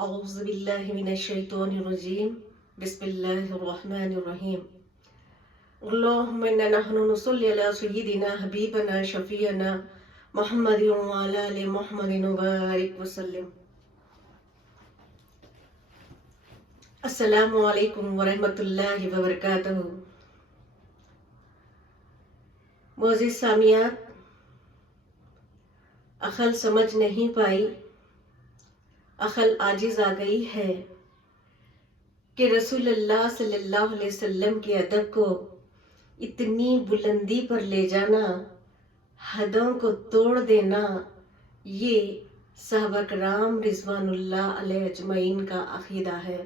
أعوذ بالله من الشيطان الرجيم بسم الله الرحمن الرحيم اللهم إنا نحن نصلي على سيدنا حبيبنا شفيعنا محمد وعلى آل محمد وبارك وسلم. السلام علیکم ورحمۃ اللہ وبرکاتہ. معزز سامعات، عقل سمجھ نہیں پائی، عقل عاجز آ گئی ہے کہ رسول اللہ صلی اللہ علیہ وسلم کے ادب کو اتنی بلندی پر لے جانا، حدوں کو توڑ دینا، یہ صحابہ کرام رضوان اللہ علیہ اجمعین کا عقیدہ ہے.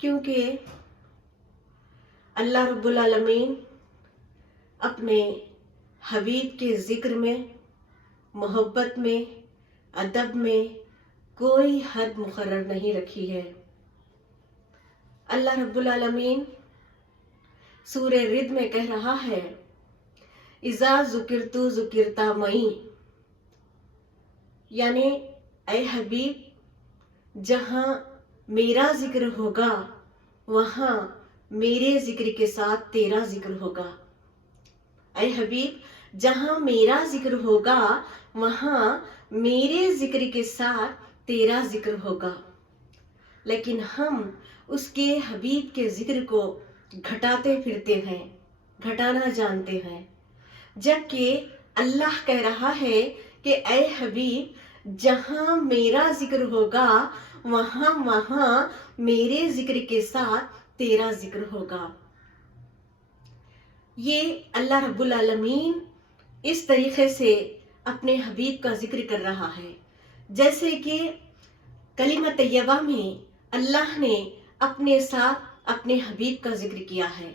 کیونکہ اللہ رب العالمین اپنے حبیب کے ذکر میں، محبت میں، ادب میں کوئی حد مقرر نہیں رکھی ہے. اللہ رب العالمین سورہ رد میں کہہ رہا ہے، اذا ذکرت ذکرت معی، یعنی اے حبیب جہاں میرا ذکر ہوگا وہاں میرے ذکر کے ساتھ تیرا ذکر ہوگا. اے حبیب جہاں میرا ذکر ہوگا وہاں میرے ذکر کے ساتھ تیرا ذکر ہوگا. لیکن ہم اس کے حبیب کے ذکر کو گھٹاتے پھرتے ہیں، گھٹانا جانتے ہیں، جبکہ اللہ کہہ رہا ہے کہ اے حبیب جہاں میرا ذکر ہوگا وہاں میرے ذکر کے ساتھ تیرا ذکر ہوگا. یہ اللہ رب العالمین اس طریقے سے اپنے حبیب کا ذکر کر رہا ہے جیسے کہ کلمہ طیبہ میں اللہ نے اپنے ساتھ اپنے حبیب کا ذکر کیا ہے،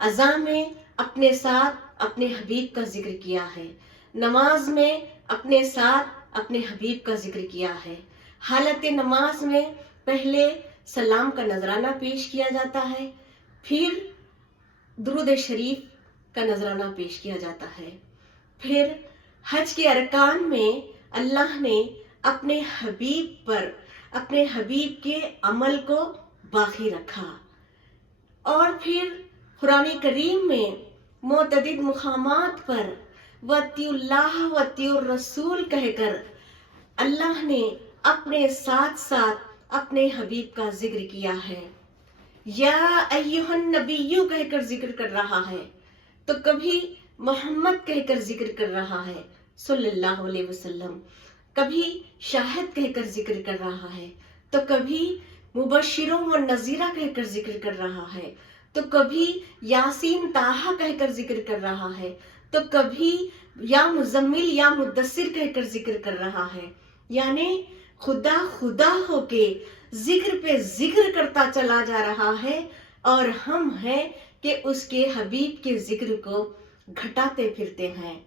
اذان میں اپنے ساتھ اپنے حبیب کا ذکر کیا ہے، نماز میں اپنے ساتھ اپنے حبیب کا ذکر کیا ہے. حالت نماز میں پہلے سلام کا نذرانہ پیش کیا جاتا ہے، پھر درود شریف کا نذرانہ پیش کیا جاتا ہے. پھر حج کے ارکان میں اللہ نے اپنے حبیب پر، اپنے حبیب کے عمل کو باقی رکھا. اور پھر قرآن کریم میں متعدد مقامات پر وَاتِّقُوا اللَّهَ وَاتِّقُوا الرَّسُولَ کہہ کر اللہ نے اپنے ساتھ ساتھ اپنے حبیب کا ذکر کیا ہے. یا ایھا النبی کہہ کر ذکر کر رہا ہے تو کبھی محمد کہہ کر ذکر کر رہا ہے صلی اللہ علیہ وسلم، کبھی شاہد کہہ کر ذکر کر رہا ہے تو کبھی مبشروں و نذیرہ کہہ کر ذکر کر رہا ہے تو کبھی یاسین طٰہٰ کہہ کر ذکر کر رہا ہے تو کبھی یا مزمل یا مدثر کہہ کر ذکر کر رہا ہے. یعنی خدا خدا ہو کے ذکر پہ ذکر کرتا چلا جا رہا ہے، اور ہم ہیں کہ اس کے حبیب کے ذکر کو گھٹاتے پھرتے ہیں.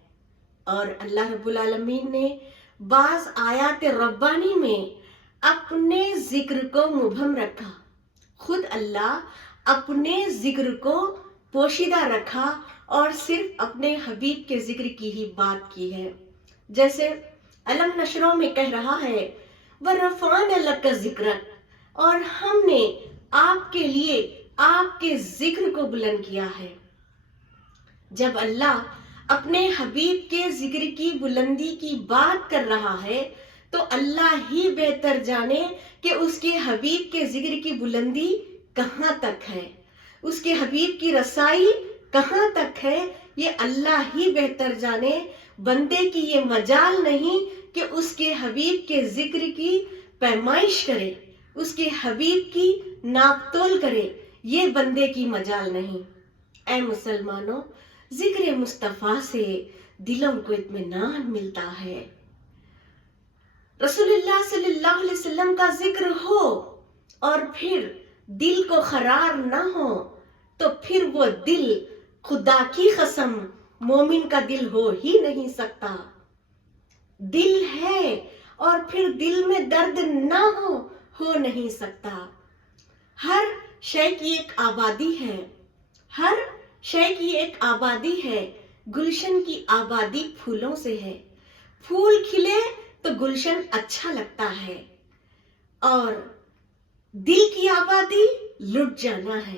اور اللہ رب العالمین نے بعض آیات ربانی میں اپنے ذکر کو مبہم رکھا، خود اللہ اپنے ذکر کو پوشیدہ رکھا اور صرف اپنے حبیب کے ذکر کی ہی بات کی ہے. جیسے علم نشروں میں کہہ رہا ہے وَرَفَعْنَا لَكَ ذِكْرَكَ، اور ہم نے آپ کے لیے آپ کے ذکر کو بلند کیا ہے. جب اللہ اپنے حبیب کے ذکر کی بلندی کی بات کر رہا ہے تو اللہ ہی بہتر جانے کہ اس کے حبیب کے ذکر کی بلندی کہاں تک ہے، اس کے حبیب کی رسائی کہاں تک ہے. یہ اللہ ہی بہتر جانے. بندے کی یہ مجال نہیں کہ اس کے حبیب کے ذکر کی پیمائش کرے، اس کے حبیب کی ناپ تول کرے، یہ بندے کی مجال نہیں. اے مسلمانوں، ذکر مصطفیٰ سے دلوں کو اطمینان ملتا ہے. رسول اللہ صلی اللہ علیہ وسلم کا ذکر ہو اور پھر دل کو قرار نہ ہو تو پھر وہ دل، خدا کی قسم، مومن کا دل ہو ہی نہیں سکتا. دل ہے اور پھر دل میں درد نہ ہو نہیں سکتا. ہر شے کی ایک آبادی ہے، ہر شے کی ایک آبادی ہے. گلشن کی آبادی پھولوں سے ہے. پھول کھلے تو گلشن اچھا لگتا ہے. اور دل کی آبادی لٹ جانا ہے،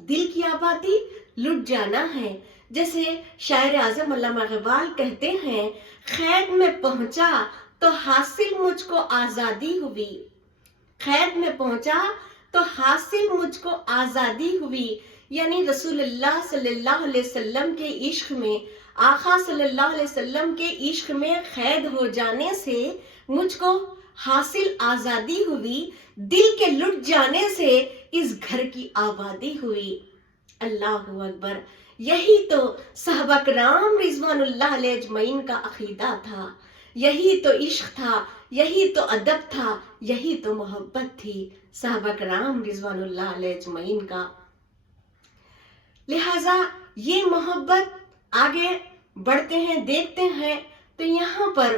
دل کی آبادی لٹ جانا ہے۔ جیسے شاعر اعظم علامہ اقبال کہتے ہیں، قید میں پہنچا تو حاصل مجھ کو آزادی ہوئی، قید میں پہنچا تو حاصل مجھ کو آزادی ہوئی، یعنی رسول اللہ صلی اللہ علیہ وسلم کے عشق میں، آقا صلی اللہ علیہ وسلم کے عشق میں قید ہو جانے سے مجھ کو حاصل آزادی ہوئی، دل کے لٹ جانے سے اس گھر کی آبادی ہوئی۔ اللہ اکبر! یہی تو صحابہ کرام رضوان اللہ علیہ اجمعین کا عقیدہ تھا، یہی تو عشق تھا، یہی تو ادب تھا، یہی تو محبت تھی صحابہ کرام رضوان اللہ علیہ اجمعین کا۔ لہذا یہ محبت آگے بڑھتے ہیں، دیکھتے ہیں تو یہاں پر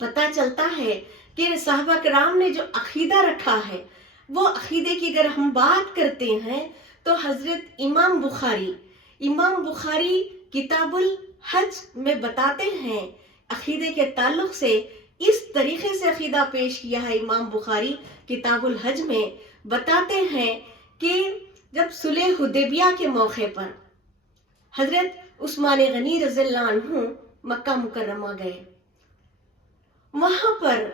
پتہ چلتا ہے کہ صحابہ کرام نے جو عقیدہ رکھا ہے، وہ عقیدے کی اگر ہم بات کرتے ہیں تو حضرت امام بخاری کتاب الحج میں بتاتے ہیں، عقیدے کے تعلق سے اس طریقے سے عقیدہ پیش کیا ہے امام بخاری کتاب الحج میں، بتاتے ہیں کہ جب صلح حدیبیہ کے موقع پر حضرت عثمان غنی رضی اللہ عنہ مکہ مکرمہ گئے، وہاں پر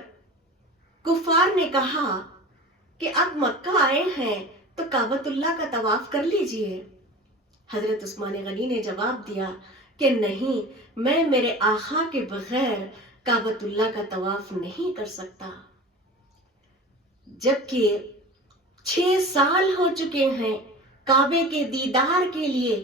کفار نے کہا کہ اب مکہ آئے ہیں تو کعبۃ اللہ کا طواف کر لیجئے۔ حضرت عثمان غنی نے جواب دیا کہ نہیں، میں میرے آقا کے بغیر کعبۃ اللہ کا طواف نہیں کر سکتا۔ جبکہ 6 سال ہو چکے ہیں کعبے کے دیدار کے لیے،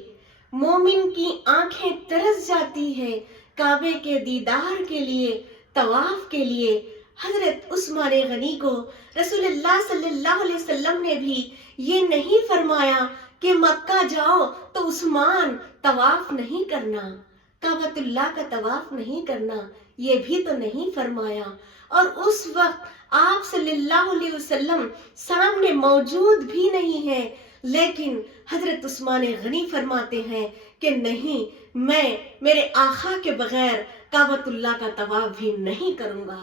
مومن کی آنکھیں ترس جاتی ہے کعبے کے دیدار کے لیے، طواف کے لیے۔ حضرت عثمان غنی کو رسول اللہ صلی اللہ علیہ وسلم نے بھی یہ نہیں فرمایا کہ مکہ جاؤ تو عثمان طواف نہیں کرنا، کعبۃ اللہ کا طواف نہیں کرنا، یہ بھی تو نہیں فرمایا۔ اور اس وقت آپ صلی اللہ علیہ وسلم سامنے موجود بھی نہیں ہے، لیکن حضرت عثمان غنی فرماتے ہیں کہ نہیں، میں میرے آقا کے بغیر کعبۃ اللہ کا طواف بھی نہیں کروں گا۔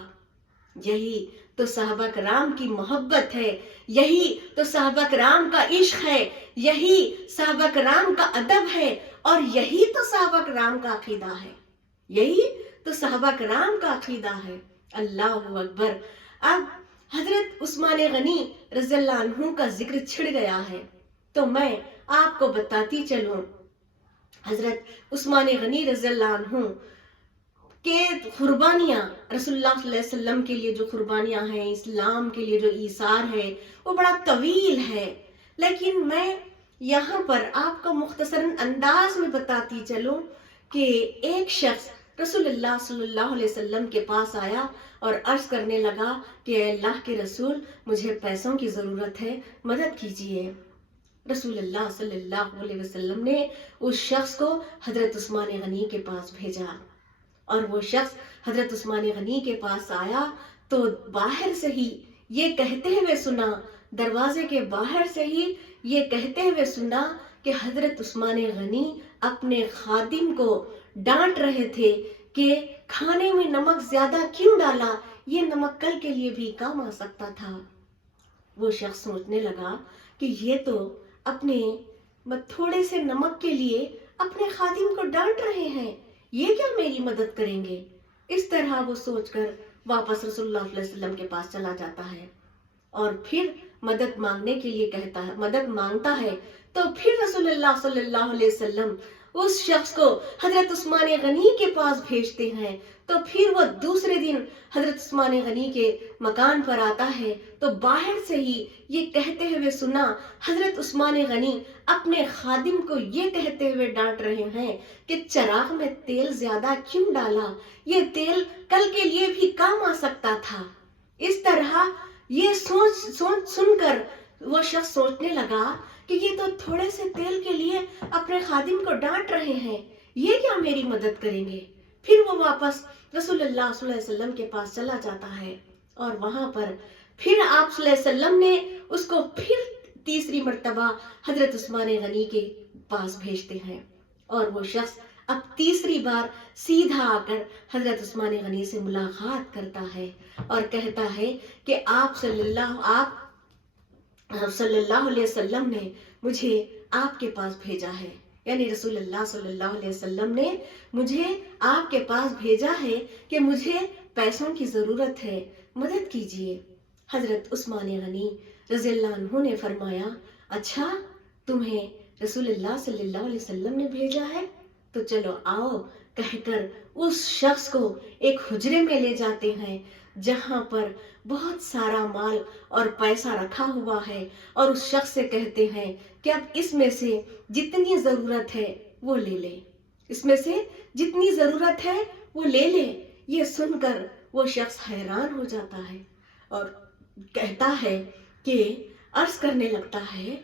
یہی تو صحابہ کرام کی محبت ہے، یہی تو صحابہ کرام کا عشق ہے، یہی صحابہ کرام کا ادب ہے، اور یہی تو صحابہ کرام کا عقیدہ ہے، یہی تو صحابہ کرام کا عقیدہ ہے۔ اللہ اکبر! اب حضرت عثمان غنی رضی اللہ عنہ کا ذکر چھڑ گیا ہے تو میں آپ کو بتاتی چلوں، حضرت عثمان غنی رضی اللہ عنہ کہ قربانیاں رسول اللہ صلی اللہ علیہ وسلم کے لیے جو قربانیاں ہیں، اسلام کے لیے جو ایثار ہے، وہ بڑا طویل ہے، لیکن میں یہاں پر آپ کو مختصراً انداز میں بتاتی چلوں کہ ایک شخص رسول اللہ صلی اللہ علیہ وسلم کے پاس آیا اور عرض کرنے لگا کہ اے اللہ کے رسول، مجھے پیسوں کی ضرورت ہے، مدد کیجیے۔ رسول اللہ صلی اللہ علیہ وسلم نے اس شخص کو حضرت عثمان غنی کے پاس بھیجا، اور وہ شخص حضرت عثمان غنی کے پاس آیا تو باہر سے ہی یہ کہتے ہوئے سنا، دروازے کے باہر سے ہی یہ کہتے ہوئے سنا کہ حضرت عثمان غنی اپنے خادم کو ڈانٹ رہے تھے کہ کھانے میں نمک زیادہ کیوں ڈالا، یہ نمک کل کے لیے بھی کام آ سکتا تھا۔ وہ شخص سوچنے لگا کہ یہ تو اپنے تھوڑے سے نمک کے لیے اپنے خادم کو ڈانٹ رہے ہیں، یہ کیا میری مدد کریں گے؟ اس طرح وہ سوچ کر واپس رسول اللہ صلی اللہ علیہ وسلم کے پاس چلا جاتا ہے، اور پھر مدد مانگنے کے لیے کہتا ہے، مدد مانگتا ہے تو پھر رسول اللہ صلی اللہ علیہ وسلم اس شخص کو حضرت عثمان غنی کے پاس بھیجتے ہیں، تو پھر وہ دوسرے دن حضرت عثمان غنی کے مکان پر آتا ہے تو باہر سے ہی یہ کہتے ہوئے سنا، حضرت عثمان غنی اپنے خادم کو یہ کہتے ہوئے ڈانٹ رہے ہیں کہ چراغ میں تیل زیادہ کیوں ڈالا، یہ تیل کل کے لیے بھی کام آ سکتا تھا۔ اس طرح یہ سوچ سن کر وہ شخص سوچنے لگا کہ یہ تو تھوڑے سے تیل کے لیے اپنے خادم کو ڈانٹ رہے ہیں، یہ کیا میری مدد کریں گے؟ پھر وہ واپس رسول اللہ صلی اللہ علیہ وسلم کے پاس چلا جاتا ہے، اور وہاں پر پھر آپ صلی اللہ علیہ وسلم نے اس کو پھر تیسری مرتبہ حضرت عثمان غنی کے پاس بھیجتے ہیں، اور وہ شخص اب تیسری بار سیدھا آ کر حضرت عثمان غنی سے ملاقات کرتا ہے اور کہتا ہے کہ آپ صلی اللہ علیہ وسلم نے مجھے آپ کے پاس بھیجا ہے، یعنی رسول اللہ صلی اللہ علیہ وسلم نے مجھے آپ کے پاس بھیجا ہے کہ مجھے پیسوں کی ضرورت ہے، مدد کیجیے۔ حضرت عثمان غنی رضی اللہ عنہ نے فرمایا، اچھا تمہیں رسول اللہ صلی اللہ علیہ وسلم نے بھیجا ہے تو چلو آؤ، کہہ کر اس شخص کو ایک حجرے میں لے جاتے ہیں جہاں پر بہت سارا مال اور پیسہ رکھا ہوا ہے، اور اس شخص سے کہتے ہیں کہ اب اس میں سے جتنی ضرورت ہے وہ لے لے، اس میں سے جتنی ضرورت ہے وہ لے لے۔ یہ سن کر وہ شخص حیران ہو جاتا ہے اور کہتا ہے کہ عرض کرنے لگتا ہے،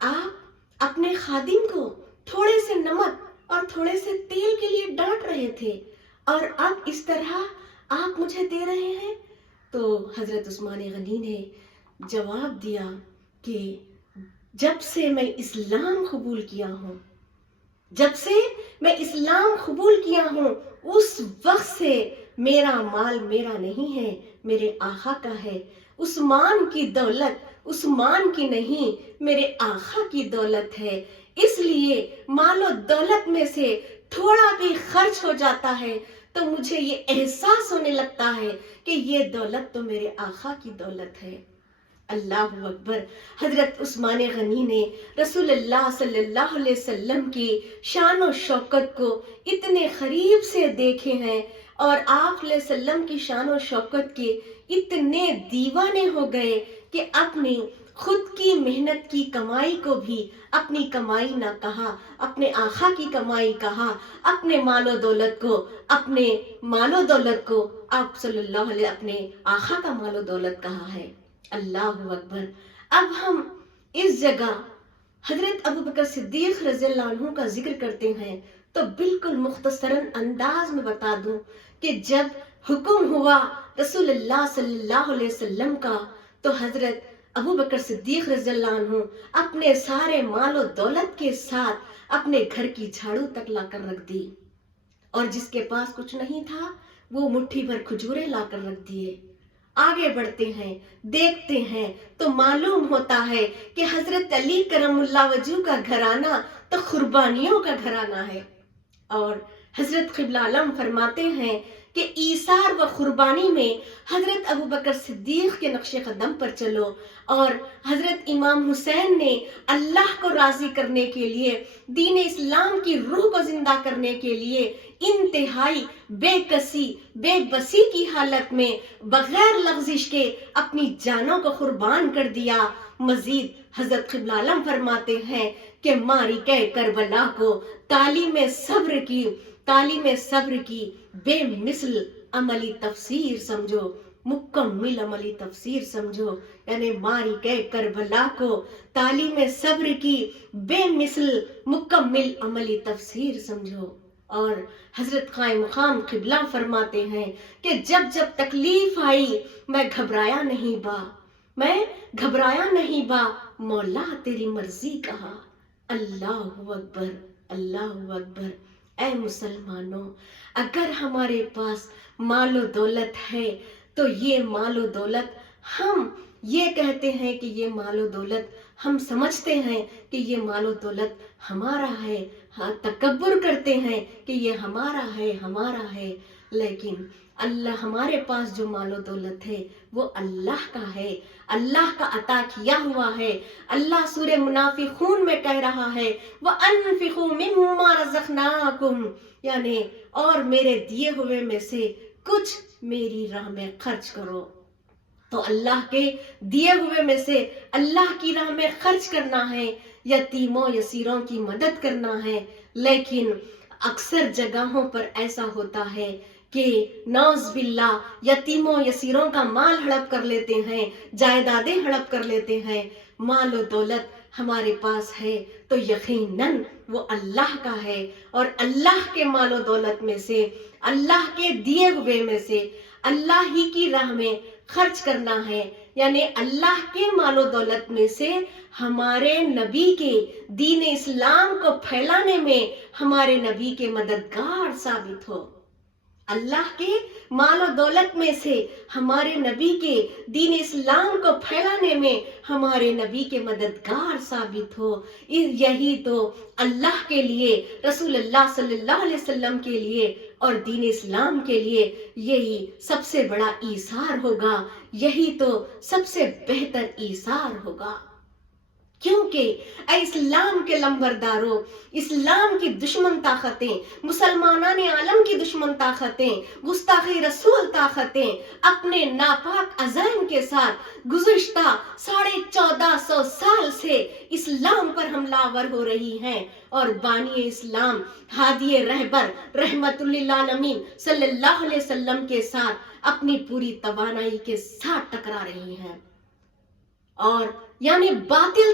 آپ اپنے خادم کو تھوڑے سے نمک اور تھوڑے سے تیل کے لیے ڈانٹ رہے تھے اور اب اس طرح آپ مجھے دے رہے ہیں؟ تو حضرت عثمان غنی نے جواب دیا کہ جب سے میں اسلام قبول کیا ہوں، جب سے میں اسلام قبول کیا ہوں، اس وقت سے میرا مال میرا نہیں ہے، میرے آقا کا ہے۔ عثمان کی دولت عثمان کی نہیں، میرے آقا کی دولت ہے، اس لیے مال و دولت میں سے تھوڑا بھی خرچ ہو جاتا ہے تو مجھے یہ احساس ہونے لگتا ہے کہ یہ دولت تو میرے آقا کی دولت ہے۔ اللہ اکبر۔ حضرت عثمان غنی نے رسول اللہ صلی اللہ علیہ وسلم کی شان و شوکت کو اتنے قریب سے دیکھے ہیں اور آپ علیہ وسلم کی شان و شوکت کے اتنے دیوانے ہو گئے کہ اپنی خود کی محنت کی کمائی کو بھی اپنی کمائی نہ کہا، اپنے آقا کی کمائی کہا، اپنے مال و دولت کو آپ صلی اللہ علیہ اپنے آقا کا مال و دولت کہا ہے۔ اللہ اکبر۔ اب ہم اس جگہ حضرت ابوبکر صدیق رضی اللہ عنہ کا ذکر کرتے ہیں تو بالکل مختصراً انداز میں بتا دوں کہ جب حکم ہوا رسول اللہ صلی اللہ علیہ وسلم کا تو حضرت ابوبکر صدیق رضی اللہ عنہ اپنے سارے مال و دولت کے ساتھ اپنے گھر کی جھاڑو تک لا کر رکھ دی، اور جس کے پاس کچھ نہیں تھا وہ مٹھی بھر کھجورے لا کر رکھ دیے۔ آگے بڑھتے ہیں، دیکھتے ہیں تو معلوم ہوتا ہے کہ حضرت علی کرم اللہ وجہہ کا گھرانہ تو قربانیوں کا گھرانہ ہے، اور حضرت قبلہ عالم فرماتے ہیں کہ ایثار و قربانی میں حضرت ابوبکر صدیق کے نقش قدم پر چلو، اور حضرت امام حسین نے اللہ کو راضی کرنے کے لیے، دین اسلام کی روح کو زندہ کرنے کے لیے انتہائی بے کسی بے بسی کی حالت میں بغیر لغزش کے اپنی جانوں کو قربان کر دیا۔ مزید حضرت قبلہ عالم فرماتے ہیں کہ مارکہ کربلا کو تعلیم صبر کی بے مثل عملی تفسیر سمجھو، مکمل عملی تفسیر سمجھو، یعنی مارکہ کربلا کو تعلیم صبر کی بے مثل مکمل عملی تفسیر سمجھو۔ اور حضرت قائم مقام قبلہ فرماتے ہیں کہ جب جب تکلیف آئی میں گھبرایا نہیں با مولا تیری مرضی کہا۔ اللہ اکبر، اللہ اکبر۔ اے مسلمانوں، اگر ہمارے پاس مال و دولت ہے تو یہ مال و دولت ہم یہ کہتے ہیں کہ یہ مال و دولت ہم سمجھتے ہیں کہ یہ مال و دولت ہمارا ہے، ہاں تکبر کرتے ہیں کہ یہ ہمارا ہے، لیکن اللہ ہمارے پاس جو مال و دولت ہے وہ اللہ کا ہے، اللہ کا عطا کیا ہوا ہے۔ اللہ سورہ منافقون میں کہہ رہا ہے وَأَنفِقُوا مِمَّا رَزَقْنَاكُمْ، یعنی اور میرے دیے ہوئے میں سے کچھ میری راہ میں خرچ کرو۔ تو اللہ کے دیے ہوئے میں سے اللہ کی راہ میں خرچ کرنا ہے، یتیموں یسیروں کی مدد کرنا ہے، لیکن اکثر جگہوں پر ایسا ہوتا ہے کہ نعوذ باللہ یتیموں یسیروں کا مال ہڑپ کر لیتے ہیں، جائیدادیں ہڑپ کر لیتے ہیں۔ مال و دولت ہمارے پاس ہے تو یقیناً وہ اللہ کا ہے، اور اللہ کے مال و دولت میں سے، اللہ کے دیے ہوئے میں سے اللہ ہی کی راہ میں خرچ کرنا ہے، یعنی اللہ کے مال و دولت میں سے ہمارے نبی کے دین اسلام کو پھیلانے میں ہمارے نبی کے مددگار ثابت ہو. اللہ کے مال و دولت میں سے ہمارے نبی کے دین اسلام کو پھیلانے میں ہمارے نبی کے مددگار ثابت ہو. یہی تو اللہ کے لیے، رسول اللہ صلی اللہ علیہ وسلم کے لیے اور دین اسلام کے لیے یہی سب سے بڑا ایثار ہوگا، یہی تو سب سے بہتر ایثار ہوگا. کیونکہ اے اسلام کے لمبرداروں، اسلام کی دشمن طاقتیں، مسلمانان عالم کی دشمن طاقتیں، گستاخی رسول طاقتیں اپنے ناپاک عزائم کے ساتھ گزشتہ 1450 سال سے اسلام پر حملہ آور ہو رہی ہیں، اور بانی اسلام ہادی رہبر رحمت للعالمین صلی اللہ علیہ وسلم کے ساتھ اپنی پوری توانائی کے ساتھ ٹکرا رہی ہیں. اور یعنی باطل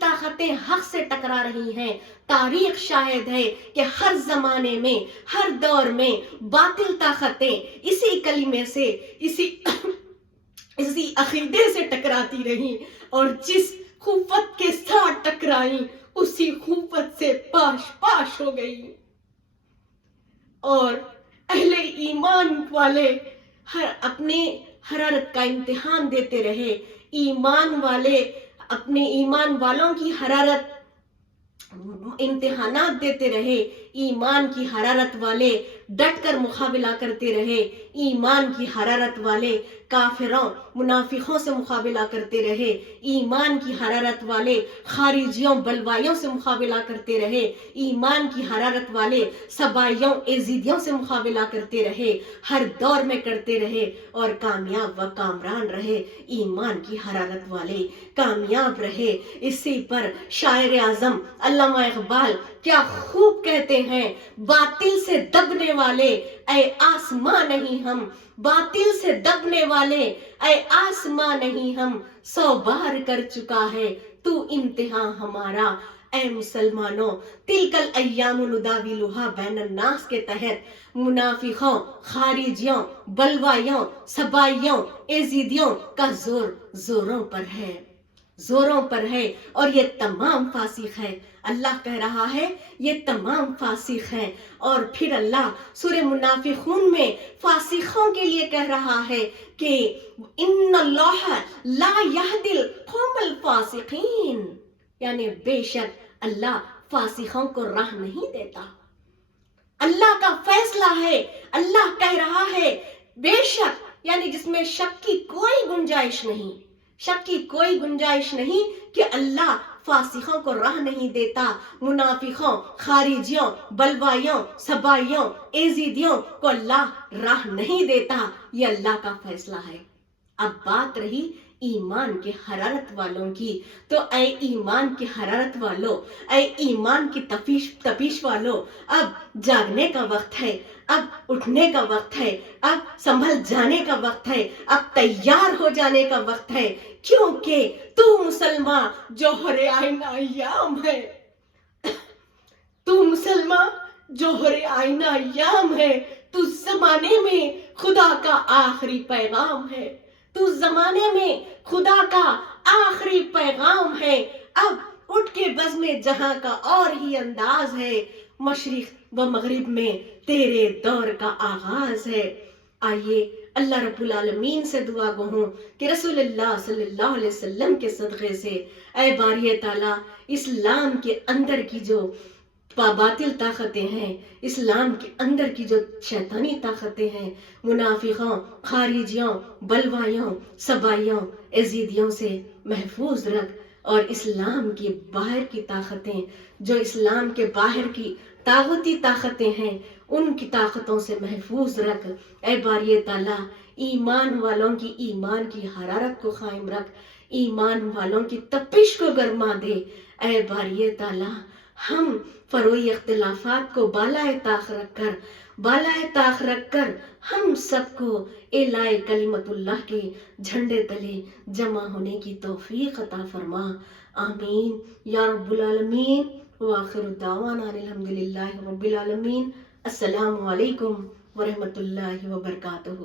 طاقتیں حق سے ٹکرا رہی ہیں. تاریخ شاہد ہے کہ ہر زمانے میں، ہر دور میں باطل طاقتیں اسی کلمے سے، اسی عقیدے سے ٹکراتی رہیں، اور جس قوت کے ساتھ ٹکرائیں اسی قوت سے پاش ہو گئی. اور اہل ایمان والے اپنے حرارت کا امتحان دیتے رہے. ایمان والے اپنے ایمان والوں کی حرارت امتحانات دیتے رہے. ایمان کی حرارت والے ڈٹ کر مقابلہ کرتے رہے. ایمان کی حرارت والے کافروں، منافقوں سے مقابلہ کرتے رہے. ایمان کی حرارت والے خارجیوں، بلوائیوں سے مقابلہ کرتے رہے. ایمان کی حرارت والے سبائیوں، ایزیدیوں سے مقابلہ کرتے رہے. ہر دور میں کرتے رہے اور کامیاب و کامران رہے. ایمان کی حرارت والے کامیاب رہے. اسی پر شاعر اعظم علامہ اقبال کیا خوب کہتے ہیں، باطل سے دبنے والے اے آسماں نہیں ہم، باطل سے دبنے والے اے آسماں نہیں ہم، 100 بار کر چکا ہے تو امتحان ہمارا. اے مسلمانوں، تلک الایام نداولها بین الناس کے تحت منافقوں، خارجیوں، بلوائیوں، سبائیوں، ایزیدیوں کا زوروں پر ہے اور یہ تمام فاسق ہے. اللہ کہہ رہا ہے یہ تمام فاسق ہیں. اور پھر اللہ سورہ منافقون میں فاسقوں کے لیے کہہ رہا ہے کہ ان اللہ لا یہدی القوم الفاسقین، یعنی بے شک اللہ فاسقوں کو راہ نہیں دیتا. اللہ کا فیصلہ ہے. اللہ کہہ رہا ہے بے شک، یعنی جس میں شک کی کوئی گنجائش نہیں کہ اللہ فاسقوں کو راہ نہیں دیتا. منافقوں، خارجیوں، بلوائیوں، سبائیوں، ایزیدیوں کو اللہ راہ نہیں دیتا. یہ اللہ کا فیصلہ ہے. اب بات رہی ایمان کے حرارت والوں کی، تو اے ایمان کی حرارت والوں، اے ایمان کی تپیش والوں، اب جاگنے کا وقت ہے، اب اٹھنے کا وقت ہے، اب سنبھل جانے کا وقت ہے، اب تیار ہو جانے کا وقت ہے. کیونکہ تو مسلمان جوہر آئینہ ایام ہے، تو مسلمان جوہر آئینہ ایام ہے، تو زمانے میں خدا کا آخری پیغام ہے، تو زمانے میں خدا کا آخری پیغام ہے. اب اٹھ کے بزم جہاں کا اور ہی انداز ہے، مشرق و مغرب میں تیرے دور کا آغاز ہے. آئیے اللہ رب العالمین سے دعا گو ہوں کہ رسول اللہ صلی اللہ علیہ وسلم کے صدقے سے اے باری تعالیٰ اسلام کے اندر کی جو باطل طاقتیں ہیں، اسلام کے اندر کی جو شیطانی طاقتیں ہیں، منافقوں، خارجیوں، بلوائیوں، سبائیوں، ایزیدیوں سے محفوظ رکھ، اور اسلام کی باہر کی طاقتیں، جو اسلام کے باہر کی طاغوتی طاقتیں ہیں، ان کی طاقتوں سے محفوظ رکھ. اے باری تعالیٰ ایمان والوں کی ایمان کی حرارت کو قائم رکھ، ایمان والوں کی تپش کو گرما دے. اے باری تعالیٰ ہم فروئی اختلافات کو بالائے طاق رکھ کر ہم سب کو اعلاء کلمت اللہ کے جھنڈے تلے جمع ہونے کی توفیق عطا فرما. آمین یا رب العالمین. وآخر دعوانا الحمدللہ رب العالمین. السلام علیکم ورحمۃ اللہ وبرکاتہ.